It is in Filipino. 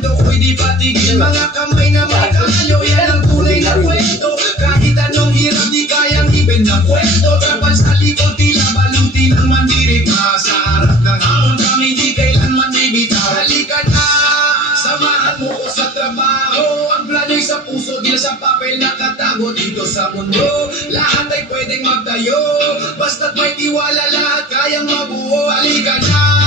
kwento ko'y di patigil. Mga kamay na magkakayo, yan ang tunay na kwento. Kahit anong hirap di kayang ibig na kwento. Trapal sa likod, tila balutin ang mandirik na. Sa harap ng hamon kami di kailanman bibitaw. Halika na, samahan mo ko sa trabaho. Ang plano'y sa puso, di sa papel nakatago. Dito sa mundo, lahat ay pwedeng magtayo. Basta't may tiwala, lahat kayang mabuo. Halika na,